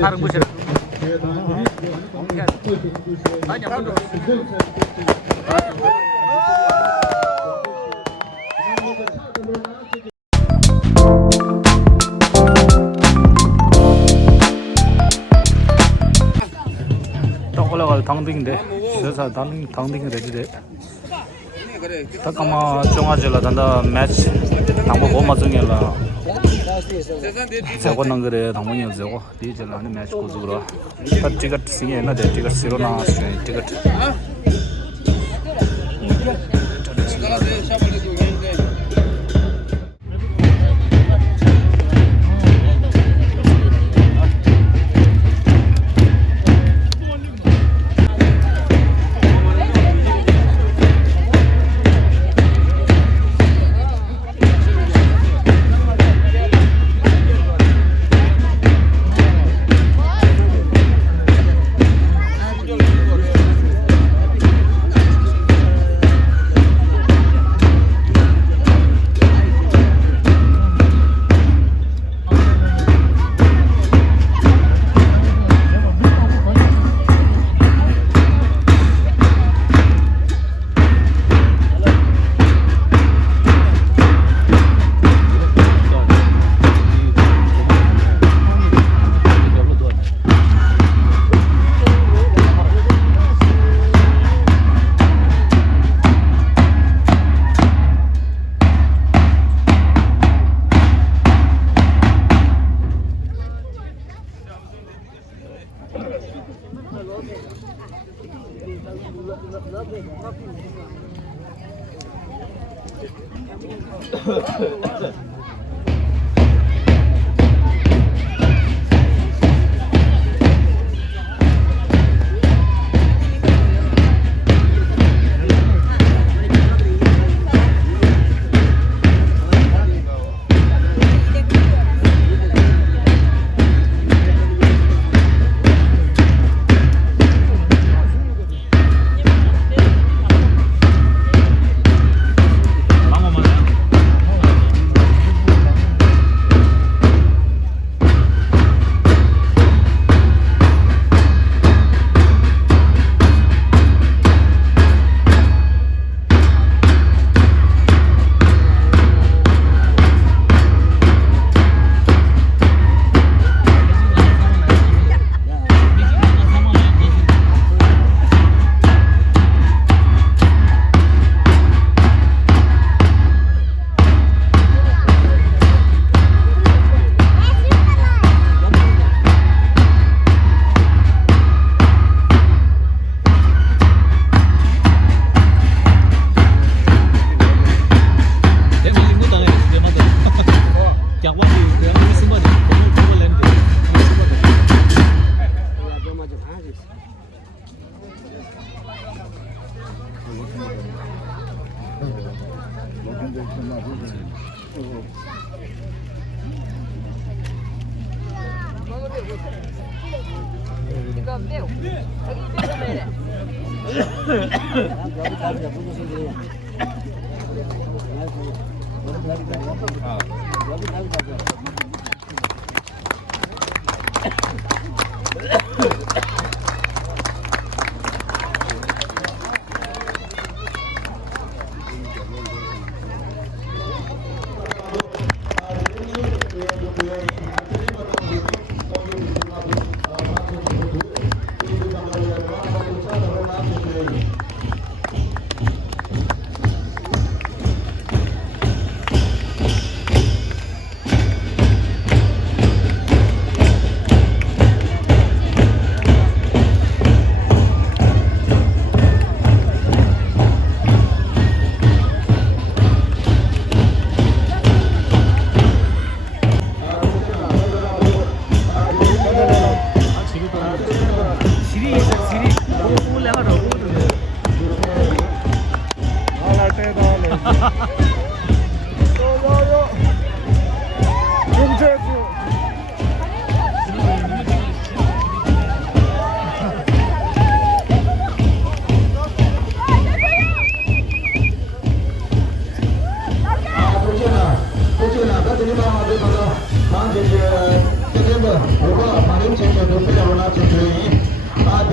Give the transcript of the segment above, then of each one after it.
다른 곳이라. 아니야. kollegal 당등인데 그래서 당등이 되지 잠깐만 정하지라 단다 매치 당보 뭐 맞응이라 저거 난 그래 당문이 저거 디젤 안에 매치 고즈라 티켓 시게 나 티켓 시로나 티켓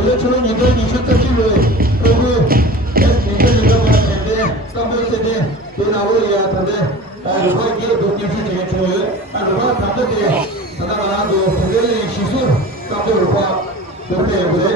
도대체는 이번 20세기를 그리고 S20세기가 되는데 깜짝이야 대나무야 근데 누가 이게 독립이 되게 좋아요 누가 담대게 사다가도 굉장히 시술 깜짝을 봐 그렇게 그래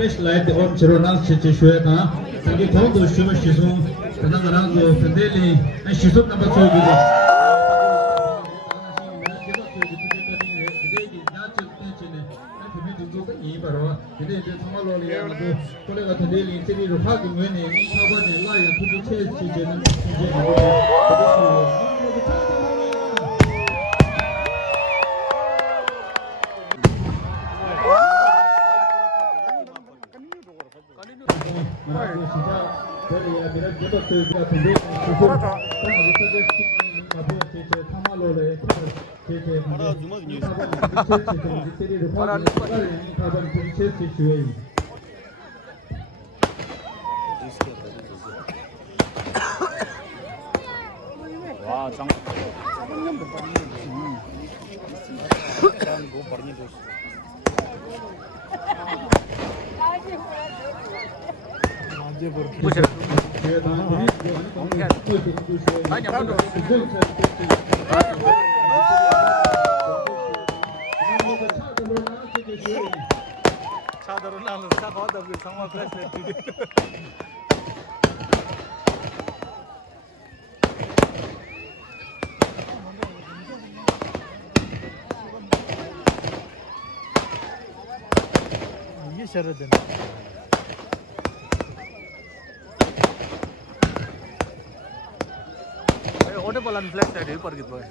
flashlight on chirona chishweta tangi thondu shuma shisum tanang go fendeli shisum number 2 gido kollegal fendeli tiri ro phag ngene sabane la ya puju che che 와, 장. 너무 빠르게 됐어. 부셔. 아니, 아무도. 차도로 나는 사과다 그 상황 그래서 이게 셔러든 मोठे बोला flat side पर घेतोय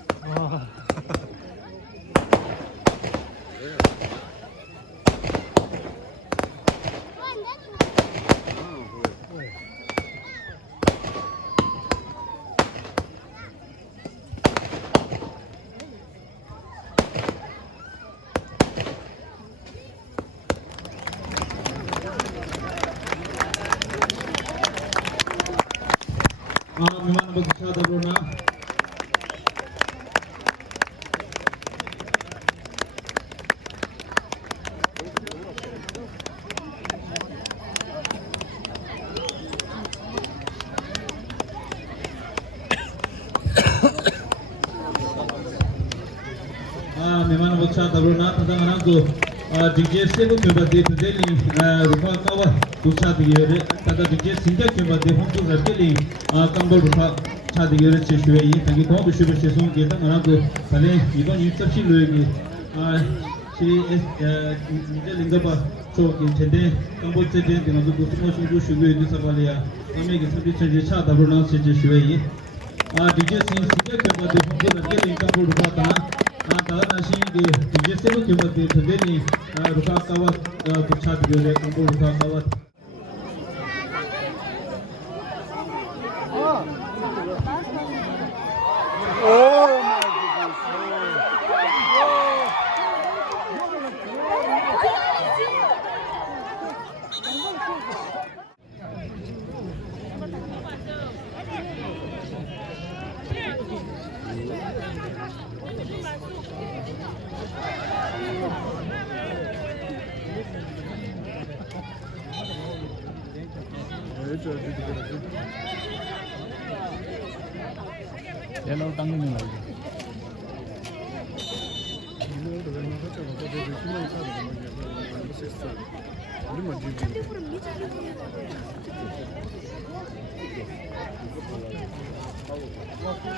memang besar Bruna. Memang besar Bruna tentang anak tu. DJS itu kembali terjadi rupa kawat pusat diyor. Tentang DJS sehingga kembali untuk terjadi kambal rupa 차 diyor sesuai. Tapi kau bersih sesung kita anak tu. Kalau ibu ni tak sih lagi. Si ni lingga pa so kita kambal terjadi dengan tu semua sungguh sungguh itu sebaliknya. Kami kita terjadi 차 Bruna sesuai. DJS sehingga kembali untuk terjadi kambal rupa tanah. Kalau nasi di DJS itu kembali terjadi rupa kawat pusat diyor. Kambal rupa kawat. 얘는 당기는 거야.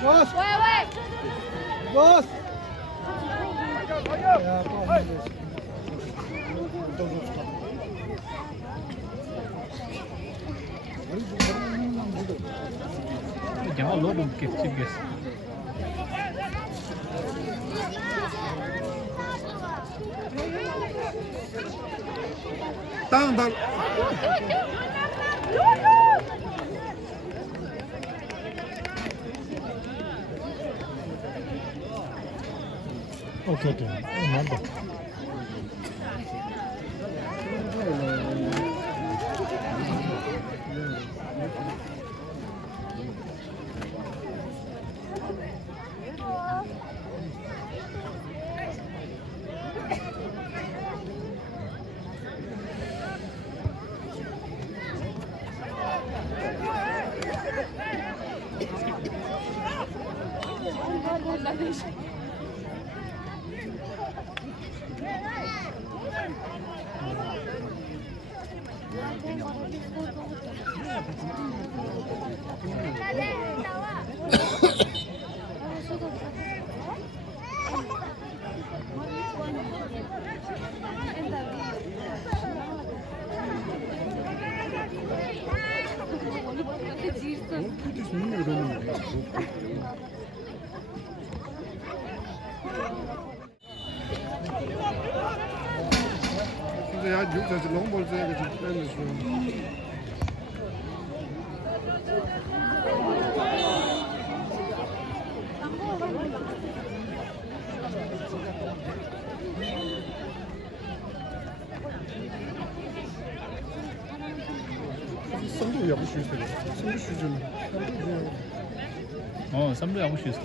Bos, bos. Jangan lo dong kecil guys. Tang. Okay. Manda. Ja, die Jungs, als die Longboard-Säge sind kleine schon. 쌈도 야구 슈스네. 쌈도 슈즈네. 쌈도 야구 슈스.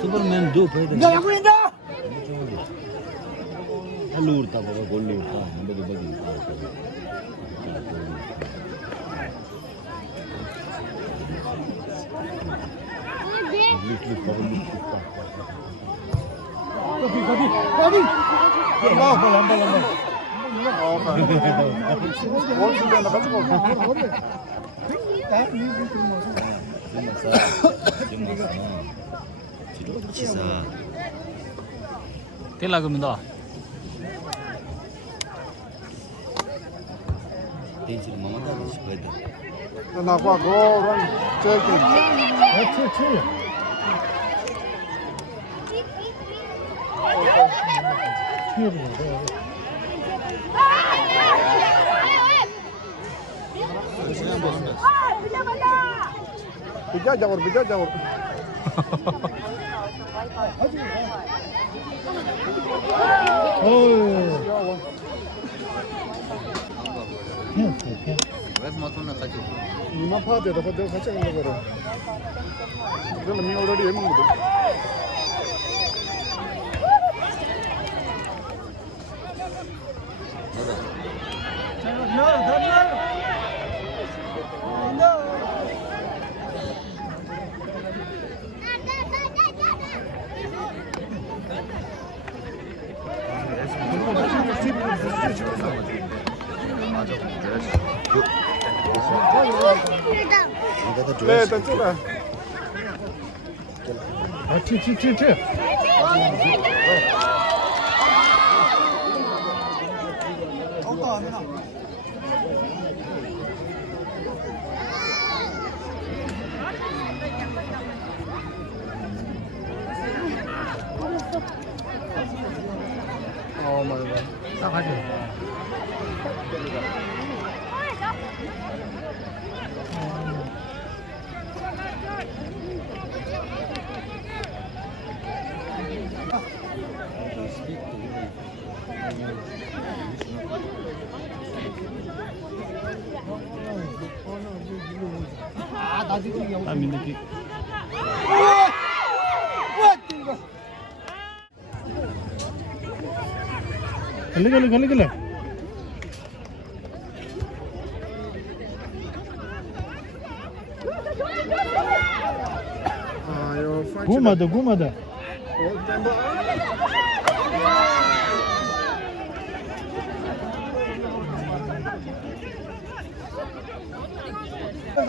Superman do pwede. Enggak aku indah. Alur ta baba golli ta bagi bagi. Lambang. 원수대나 가지고 Dysa. Thế là mình đó. Tem sido uma mandada de coisa. 나 과거 저기 bija jawur 이만 파야 돼. 내가 같이 간다 그래. 그럼 미 already 해먹는 거지. 네, 일단 쪼가. 치. 말이야. 딱 하지. 아, 민들기. 갈래. 구마다.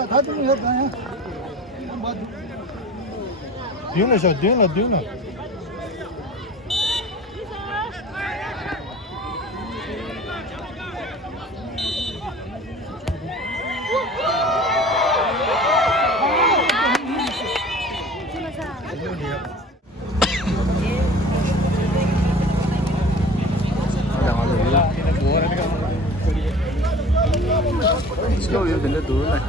다 들려 봐. 뒤나. Slow, you can do it.